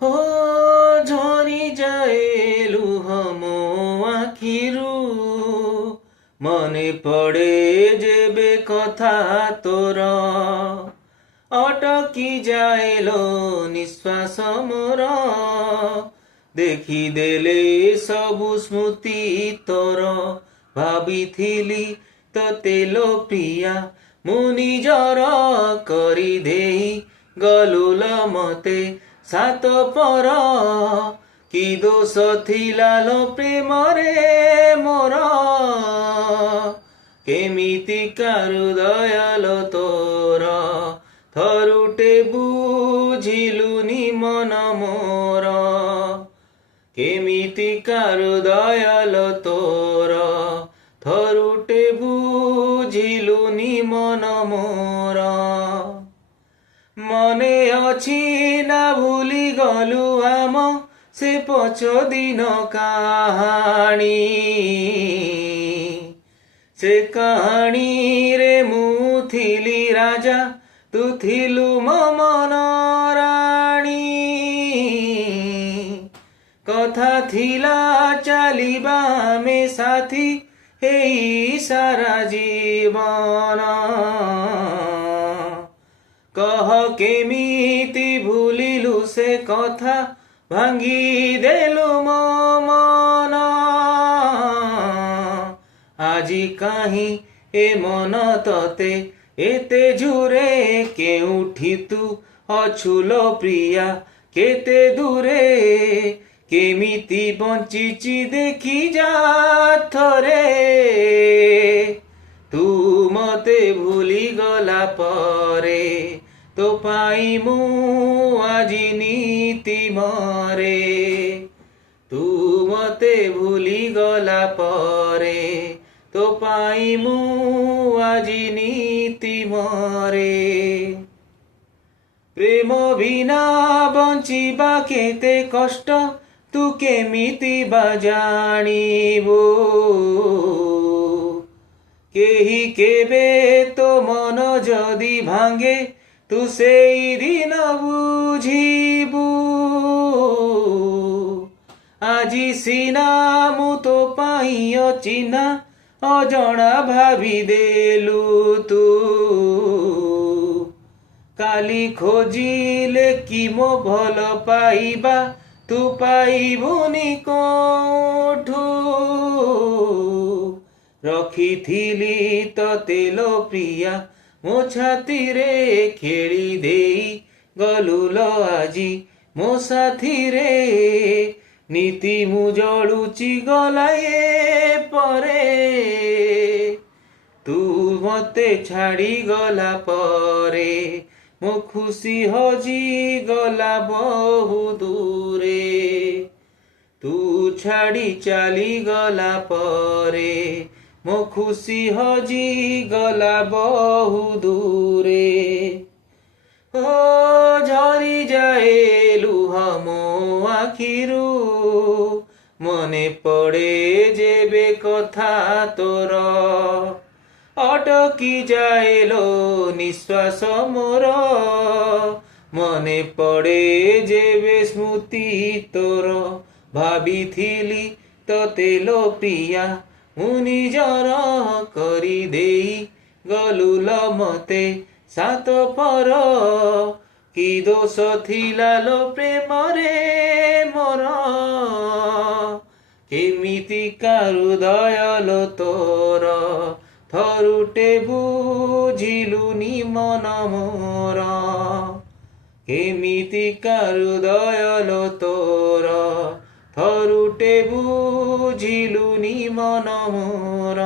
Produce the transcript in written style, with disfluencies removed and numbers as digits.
हो झरी जाए लुह मो आखिरू मने पड़े जेबे कथा तोर अटकी जाएलो निश्वास मोर ଦେଖିଦେଲେ ସବୁ ସ୍ମୃତି ତୋର ଭାବିଥିଲି ତତେ ଲୋ ପ୍ରିୟା ମୁଁ ନିଜର କରିଦେଇ ଗଲୁ ଲୋ ମତେ ସାତ ପର କି ଦୋଷ ଥିଲା ଲୋ ପ୍ରେମରେ ମୋର କେମିତିକା ହୃଦୟ ତୋର ଥରୁଟେ ବୁଝିଲୁନି ମନ ମୋର କେମିତିକା ହୃଦୟ ତୋର ଥରୁଟେ ବୁଝିଲୁନି ମନ ମୋର ମନେ ଅଛି ନା ଭୁଲି ଗଲୁ ଆମ ସେ ପଛ ଦିନ କାହାଣୀ ସେ କାହାଣୀରେ ମୁଁ ଥିଲି ରାଜା ତୁ ଥିଲୁ ମୋ ମନ ରାଣୀ କଥା ଥିଲା ଚାଲିବା ଆମେ ସାଥୀ ହେଇ ସାରା ଜୀବନ କହ କେମିତି ଭୁଲିଲୁ ସେ କଥା ଭାଙ୍ଗିଦେଲୁ ମୋ ମନ ଆଜି କାହିଁ ଏ ମନ ତତେ ଏତେ ଝୁରେ କେଉଁଠି ତୁ ଅଛୁ ଲୋ ପ୍ରିୟା କେତେ ଦୂରେ କେମିତି ବଞ୍ଚିଛି ଦେଖି ଯା ଥରେ ତୁ ମତେ ଭୁଲି ଗଲା ପରେ ତୋ ପାଇଁ ମୁଁ ଆଜି ନୀତି ମରେ ତୁ ମତେ ଭୁଲି ଗଲା ପରେ ତୋ ପାଇଁ ମୁଁ ଆଜି ନୀତି ମରେ ପ୍ରେମ ବିନା ବଞ୍ଚିବା କେତେ କଷ୍ଟ ତୁ କେମିତି ବା ଜାଣିବୁ କେହି କେବେ ତୋ ମନ ଯଦି ଭାଙ୍ଗେ ତୁ ସେଇ ଦିନ ବୁଝିବୁ ଆଜି ସିନା ମୁଁ ତୋ ପାଇଁ ଅଚିହ୍ନା ଅଜଣା ଭାବିଦେଲୁ ତୁ କାଲି ଖୋଜିଲେ କି ମୋ ଭଲ ପାଇବା ତୁ ପାଇବୁନି କୋଠୁ ରଖିଥିଲି ତତେ ଲୋ ପ୍ରିୟା ମୋ ଛାତିରେ ଖେଳି ଦେଇ ଗଲୁ ଲୋ ଆଜି ମୋ ସାଥିରେ ନୀତି ମୁଁ ଜଳୁଛି ଗଲାଏ ପରେ ତୁ ମତେ ଛାଡ଼ି ଗଲା ପରେ ମୋ ଖୁସି ହଜି ଗଲା ବହୁ ଦୂରେ ତୁ ଛାଡ଼ି ଚାଲିଗଲା ପରେ ମୋ ଖୁସି ହଜି ଗଲା ବହୁ ଦୂରେ ଓ ଝରି ଯାଏ ଲୁହ ମୋ ଆଖିରୁ ମନେ ପଡ଼େ ଯେବେ କଥା ତୋର ଅଟକି ଯାଏଲୋ ନିଶ୍ୱାସ ମୋର ମନେ ପଡ଼େ ଯେବେ ସ୍ମୃତି ତୋର ଭାବିଥିଲି ତତେ ଲୋ ପ୍ରିୟା ମୁଁ ନିଜର କରିଦେଇ ଗଲୁ ଲୋ ମତେ ସାତ ପର କି ଦୋଷ ଥିଲା ଲୋ ପ୍ରେମରେ ମୋର କେମିତିକା ହୃଦୟ ତୋର ଥରୁଟେ ବୁଝିଲୁନି ମନ ମୋର କେମିତିକା ହୃଦୟ ତୋର ଥରୁଟେ ବୁଝିଲୁନି ମନ ମୋର